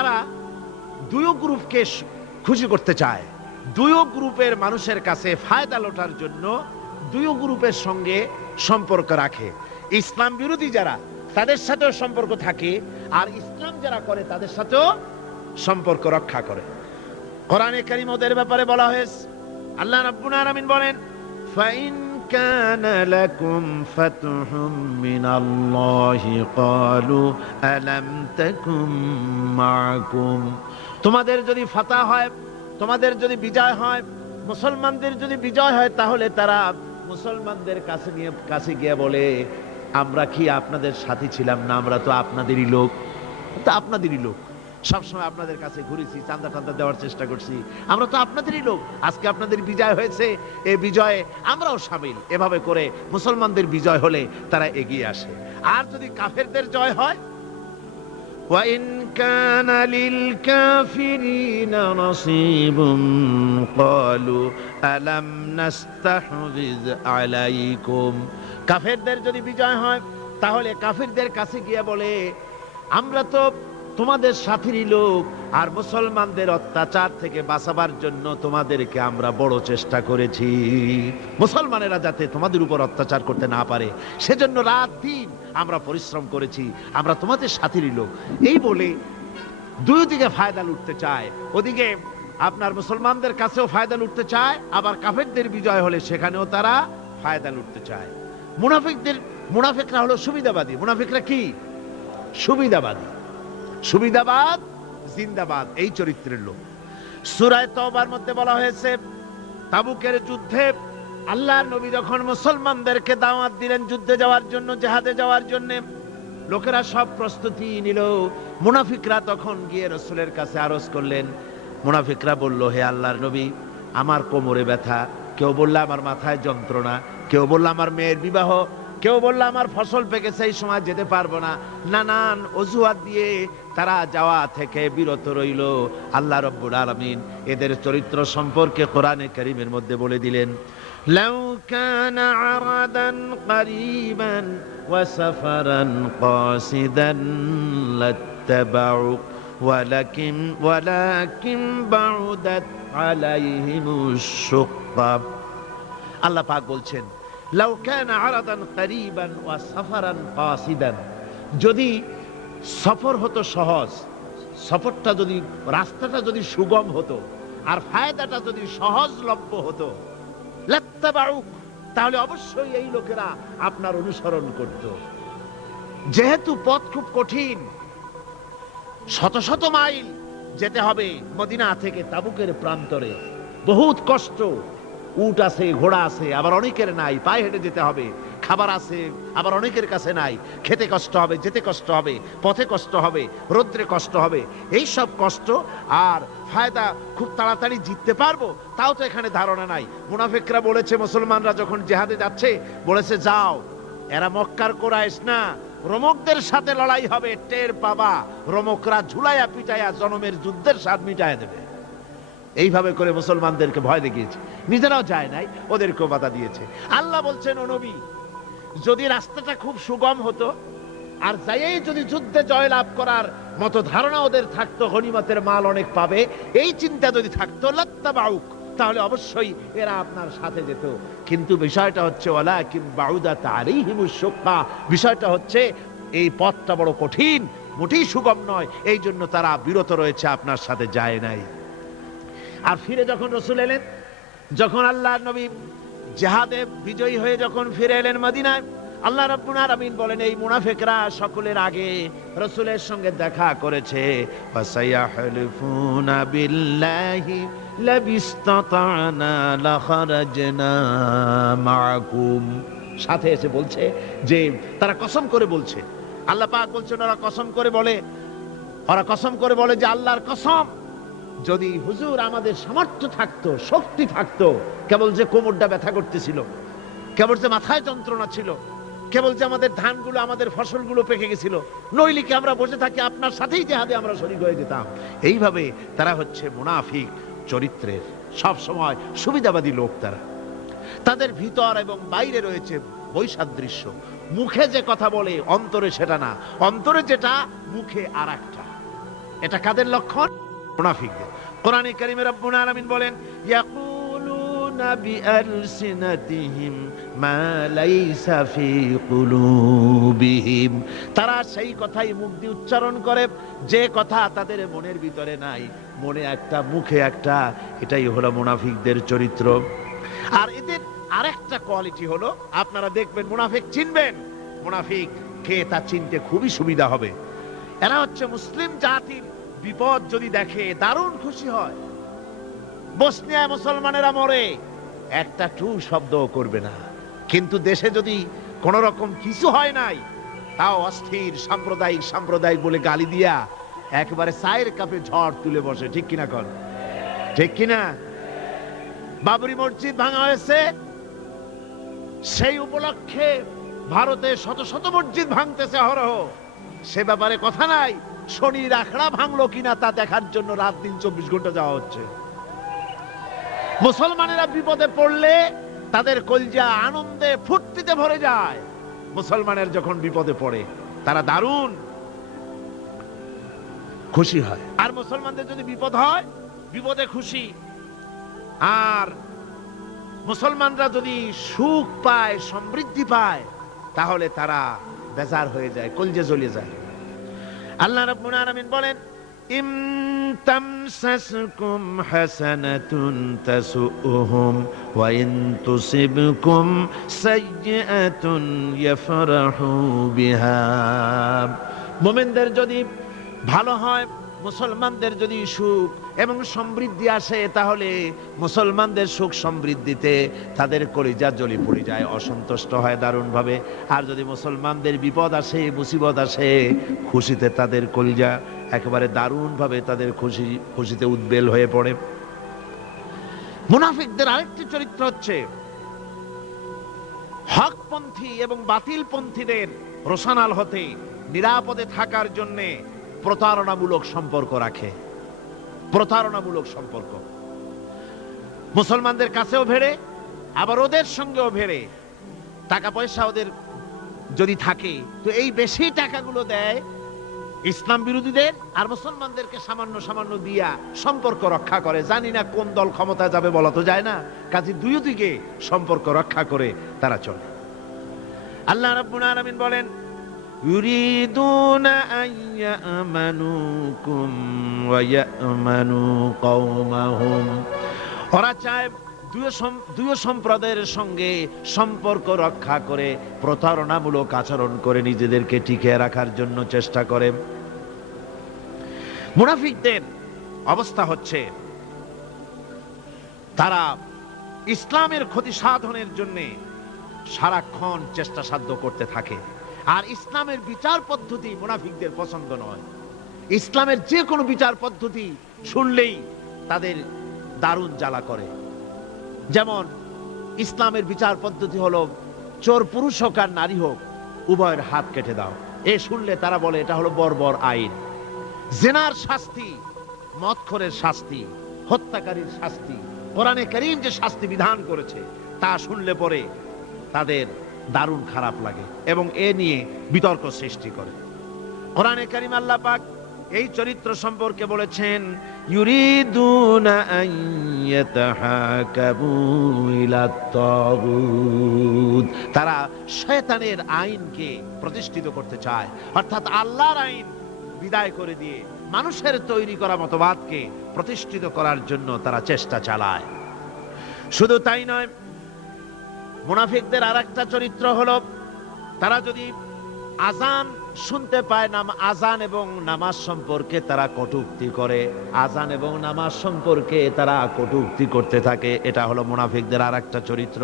তারা দুই গ্রুপকে খুশি করতে চায়, দুই গ্রুপের মানুষের কাছে ফায়দা লোটার জন্য দুই গ্রুপের সঙ্গে সম্পর্ক রাখে। ইসলাম বিরোধী যারা তাদের সাথেও সম্পর্ক থাকে, আর ইসলাম যারা করে তাদের সাথেও সম্পর্ক রক্ষা করে। কোরআনে কারীম ওদের ব্যাপারে বলা হয়েছে, আল্লাহ রাব্বুল আলামিন বলেন, ফাইন কানা লাকুম ফাতহুম মিনাল্লাহি ক্বালু আলাম তাকুম মাআকুম। তোমাদের যদি ফাতহ হয়, তোমাদের যদি বিজয় হয়, মুসলমানদের যদি বিজয় হয়, তাহলে তারা মুসলমানদের কাছে গিয়ে বলে, আমরা কি আপনাদের সাথী ছিলাম না? আমরা তো আপনাদেরই লোক, তো আপনাদেরই লোক, সবসময় আপনাদের কাছে ঘুরেছি, চান্দা টান্দা দেওয়ার চেষ্টা করছি, আমরা তো আপনাদেরই লোক, আজকে আপনাদের বিজয় হয়েছে, এই বিজয়ে আমরাও শামিল। এভাবে করে মুসলমানদের বিজয় হলে তারা এগিয়ে আসে। আর যদি কাফেরদের জয় হয়, وَإِنْ كَانَ لِلْكَافِرِينَ نَصِيبٌ قَالُوا أَلَمْ نَسْتَحْوِذْ عَلَيْكُمْ। কাফেরদের যদি বিজয় হয়, তাহলে কাফেরদের কাছে গিয়ে বলে, আমরা তো তোমাদের সাথীরই লোক, আর মুসলমানদের অত্যাচার থেকে বাঁচাবার জন্য তোমাদেরকে আমরা বড় চেষ্টা করেছি, মুসলমানেরা যাতে তোমাদের উপর অত্যাচার করতে না পারে, সেজন্য রাত দিন আমরা পরিশ্রম করেছি, আমরা তোমাদের সাথীরই লোক। এই বলে দুই দিকে ফায়দা লুটতে চায়। ওদিকে আপনার মুসলমানদের কাছেও ফায়দা লুটতে চায়, আবার কাফেরদের বিজয় হলে সেখানেও তারা ফায়দা লুটতে চায়। মুনাফিকরা হলো সুবিধাবাদী। মুনাফিকরা কি? সুবিধাবাদী, সুবিধাবাদ জিন্দাবাদ, এই চরিত্রের লোক। সূরা তাওবার মধ্যে বলা হয়েছে, তাবুকের যুদ্ধে আল্লাহর নবী যখন মুসলমানদেরকে দাওয়াত দিলেন যুদ্ধে যাওয়ার জন্য, জিহাদে যাওয়ার জন্য, লোকেরা সব প্রস্তুতি নিল। মুনাফিকরা তখন গিয়ে রাসূলের কাছে আরজ করলেন। মুনাফিকরা বলল, হে আল্লাহর নবী, আমার কোমরে ব্যথা, কেউ বলল আমার মাথায় যন্ত্রণা, কেউ বলল আমার মেয়ের বিবাহ, কেউ বলল আমার ফসল পেকেছে, এই সময় যেতে পারবো না। নানান অজুহাত দিয়ে তারা যাওয়া থেকে বিরত রইল। আল্লাহ রাব্বুল আলামিন এদের চরিত্র সম্পর্কে কোরআনে কারীমের মধ্যে বলে দিলেন, লাউ কানা আরাদান করিবান ওয়া সাফারান কাসিদান লাত্তাবাউক ওয়ালাকিন বাউদাত আলাইহিমুশ শুক্কা। আল্লাহ পাক বলছেন, লাউ কানা আরাদান করিবান ওয়া সাফারান কাসিদান, যদি সফর হতো সহজ, সফরটা যদি, রাস্তাটা যদি সুগম হতো, আর ফায়দাটা যদি সহজলভ্য হতো, লাত্তাবাউক, তাহলে অবশ্যই এই লোকেরা আপনার অনুসরণ করত। যেহেতু পথ খুব কঠিন, শত শত মাইল যেতে হবে মদিনা থেকে তাবুকের প্রান্তরে, বহুত কষ্ট, উট আছে, ঘোড়া আছে, আবার অনেকের নাই, পায়ে হেঁটে যেতে হবে, খাবার আছে, আবার অনেকের কাছে নাই, খেতে কষ্ট হবে, যেতে কষ্ট হবে, পথে কষ্ট হবে, রৌদ্রে কষ্ট হবে, এই সব কষ্ট। আর ফায়দা খুব তাড়াতাড়ি জিততে পারবো তাও তো এখানে ধারণা নাই। মুনাফিকরা বলেছে, মুসলমানরা যখন জিহাদে যাচ্ছে, বলেছে যাও, এরা মক্কার কুরাইশ না, রোমকদের সাথে লড়াই হবে, টের পাবা, রোমকরা ঝুলাইয়া পিটাইয়া জনমের যুদ্ধের স্বাদ মিটাইয়া দেবে। এইভাবে করে মুসলমানদেরকে ভয় দেখিয়েছে, নিজেরাও যায় নাই, ওদেরকেও বাধা দিয়েছে। আল্লাহ বলছেন, ও নবী, যদি রাস্তাটা খুব সুগম হতো, আর যাই যদি যুদ্ধে জয়লাভ করার মতো ধারণা ওদের থাকতো, গনিমতের মাল অনেক পাবে, এই চিন্তা যদি থাকতো, লাত্তাবাউক, তাহলে অবশ্যই এরা আপনার সাথে যেত। কিন্তু বিষয়টা হচ্ছে, ওয়ালাকিন বাউদাত আলাইহিমুশ শুক্কা, বিষয়টা হচ্ছে এই পথটা বড় কঠিন, মোটেই সুগম নয়, এই জন্য তারা বিরত রয়েছে, আপনার সাথে যায় নাই। আর ফিরে যখন রাসূল এলেন, যখন আল্লাহর নবী জিহাদে বিজয়ী হয়ে যখন ফিরে এলেন মদিনায়, আল্লাহ রাব্বুল আলামিন বলেন, এই মুনাফিকরা সকলের আগে রাসূলের সঙ্গে দেখা করেছে। ফাসায়াহলিফুনা বিল্লাহি লাবিস্তাতানা লাখারাজনা মাআকুম, সাথে এসে বলছে যে তারা কসম করে বলছে, আল্লাহ পাক বলছেন, ওরা কসম করে বলে যে আল্লাহর কসম, যদি হুজুর আমাদের সামর্থ্য থাকতো, শক্তি থাকতো, কেবল যে কোমরটা ব্যথা করতেছিল, কেবল যে মাথায় যন্ত্রণা ছিল, কেবল যে আমাদের ধানগুলো, আমাদের ফসলগুলো পেকে গেছিল, নইলে কি আমরা বসে থাকি, আপনার সাথেই জিহাদে আমরা শরীক হয়ে যেতাম। এইভাবে তারা হচ্ছে মুনাফিক চরিত্রের, সব সময় সুবিধাবাদী লোক। তারা, তাদের ভিতর এবং বাইরে রয়েছে বৈসাদৃশ্য। মুখে যে কথা বলে, অন্তরে সেটা না, অন্তরে যেটা, মুখে আর একটা। এটা কাদের লক্ষণ? মুনাফিকদের। কোরআনে কারীমে রব্বুল আলামিন বলেন, ইয়াকুলুনা বিআলসিনাতিহিম মা লাইসা ফি কুলুবিহিম, তারা সেই কথাই মুখ দিয়ে উচ্চারণ করে যে কথা তাদের মনের ভিতরে নাই, মনে একটা মুখে একটা। এটাই হলো মুনাফিকদের চরিত্র। আর এদের আরেকটা কোয়ালিটি হলো, আপনারা দেখবেন মুনাফিক চিনবেন, মুনাফিক কে তা চিনতে খুবই সুবিধা হবে। এরা হচ্ছে মুসলিম জাতির বিপদ যদি দেখে দারুণ খুশি হয়। বসনিয়ায় মুসলমানেরা মরে, একটা টু শব্দ করবে না, কিন্তু দেশে যদি কোন রকম কিছু হয় নাই, তাও অস্থির সাম্প্রদায়িক সাম্প্রদায়িক বলে গালি দিয়া একেবারে চায়ের কাপে ঝড় তুলে বসে। ঠিক কিনা কর? ঠিক কিনা? বাবরি মসজিদ ভাঙা হয়েছে, সেই উপলক্ষে ভারতে শত শত মসজিদ ভাঙতেছে অহরহ, সে ব্যাপারে কথা নাই। শনির আখড়া ভাঙলো কিনা তা দেখার জন্য রাত দিন 24 ঘন্টা যাওয়া হচ্ছে। মুসলমানেরা বিপদে পড়লে তাদের কলজা আনন্দে ফুর্তিতে ভরে যায়। মুসলমানের যখন বিপদে পড়ে তারা দারুণ খুশি হয়। আর মুসলমানদের যদি বিপদ হয়, বিপদে খুশি। আর মুসলমানরা যদি সুখ পায়, সমৃদ্ধি পায়, তাহলে তারা বেজার হয়ে যায়, কলজে জ্বলে যায়। আল্লাহ রাব্বুল আলামিন বলেন, ইম তামসাসকুম হাসানাতুন তাসুহুম ওয়া ইন তুসিবকুম সাইয়্যাতুন ইয়াফরাহু বিহা। মুমিনদের যদি ভালো হয়, মুসলমানদের যদি সুখ এবং সমৃদ্ধি আসে, তাহলে মুসলমানদের সুখ সমৃদ্ধিতে তাদের কলিজা জ্বলে পড়ে যায়, অসন্তুষ্ট হয় দারুণ ভাবে। আর যদি মুসলমানদের বিপদ আসে, মুসিবত আসে, খুশিতে তাদের কলিজা একেবারে দারুণ ভাবে তাদের খুশিতে উদ্বেল হয়ে পড়ে। মুনাফিকদের আরেকটি চরিত্র হচ্ছে হকপন্থী এবং বাতিলপন্থীদের রোশানাল হতে নিরাপদে থাকার জন্যে প্রতারণামূলক সম্পর্ক রাখে। প্রতারণামূলক সম্পর্ক মুসলমানদের কাছেও ভেড়ে, আবার ওদের সঙ্গেও ভেড়ে। টাকা পয়সা ওদের যদি থাকে, তো এই বেশি টাকাগুলো দেয় ইসলাম বিরোধীদের, আর মুসলমানদেরকে সামান্য সামান্য দিয়া সম্পর্ক রক্ষা করে। জানি না কোন দল ক্ষমতা যাবে, বলা তো যায় না, কাজে দুই দিকে সম্পর্ক রক্ষা করে তারা চলে। আল্লাহ রাব্বুল আলামিন বলেন, ইউরিদুনা আইয়ামানুকুম ওয়া ইয়ামানু কওমাহুম, ওরা চায় দুই সম্প্রদায়ের সঙ্গে সম্পর্ক রক্ষা করে প্রতারণামূলক আচরণ করে নিজেদেরকে টিকিয়ে রাখার জন্য চেষ্টা করে। মুনাফিকদের অবস্থা হচ্ছে, তারা ইসলামের ক্ষতি সাধনের জন্য সারাক্ষণ চেষ্টা সাধ্য করতে থাকে। আর ইসলামের বিচার পদ্ধতি মুনাফিকদের পছন্দ নয়। ইসলামের যে কোনো বিচার পদ্ধতি শুনলেই তাদের দারুণ জ্বালা করে। যেমন ইসলামের বিচার পদ্ধতি হলো, চোর পুরুষ হোক আর নারী হোক, উভয়ের হাত কেটে দাও। এ শুনলে তারা বলে এটা হলো বর্বর আইন। জেনার শাস্তি, মদখোরের শাস্তি, হত্যাকারীর শাস্তি, কোরআনে কারীম যে শাস্তি বিধান করেছে তা শুনলে পরে তাদের দারুণ খারাপ লাগে এবং এ নিয়ে বিতর্ক সৃষ্টি করে। কোরআনে কারীম আল্লাহ পাক এই চরিত্র সম্পর্কে বলেছেন, ইউরিদুনা আন ইয়াতাহাকাবু ইলাত তাগুত, তারা শয়তানের আইনকে প্রতিষ্ঠিত করতে চায়, অর্থাৎ আল্লাহর আইন বিদায় করে দিয়ে মানুষের তৈরি করা মতবাদকে প্রতিষ্ঠিত করার জন্য তারা চেষ্টা চালায়। শুধু তাই নয়, মুনাফিকদের আরেকটা চরিত্র হলো, তারা যদি আজান শুনতে পায়, আজান এবং নামাজ সম্পর্কে তারা কটূক্তি করে। আজান এবং নামাজ সম্পর্কে তারা কটূক্তি করতে থাকে। এটা হলো মুনাফিকদের আরেকটা চরিত্র।